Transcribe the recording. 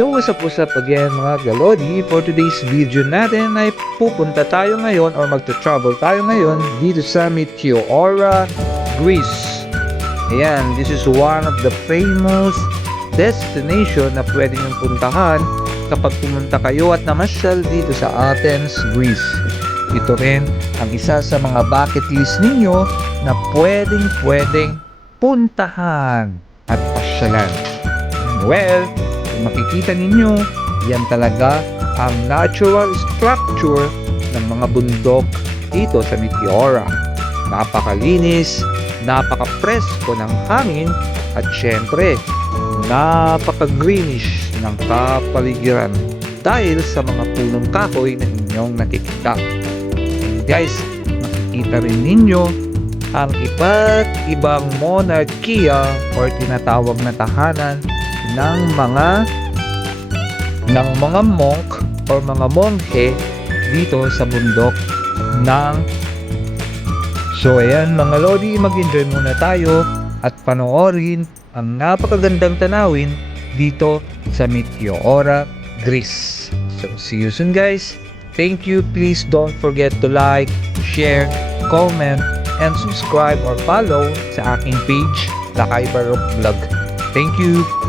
So what's up again mga Galodi. For today's video natin ay pupunta tayo ngayon or magta-travel tayo ngayon dito sa Meteora, Greece. Ayan, this is one of the famous destination na pwede niyong puntahan kapag pumunta kayo at namasyal dito sa Athens, Greece. Ito rin ang isa sa mga bucket list ninyo na pwedeng puntahan at pasyalan. Well, makikita ninyo, yan talaga ang natural structure ng mga bundok dito sa Meteora. Napakalinis, napaka-presko ng hangin, at syempre, napaka-greenish ng kapaligiran dahil sa mga punong kahoy na inyong nakikita. And guys, makikita rin ninyo ang iba't ibang monarkiya or tinatawag na tahanan ng mga monk or mga monghe dito sa bundok ng So ayan mga Lodi, mag-enjoy muna tayo at panoorin ang napakagandang tanawin dito sa Meteora, Greece. So see you soon guys. Thank you. Please don't forget to like, share, comment, and subscribe or follow sa aking page, Lakay Barok Vlog. Thank you.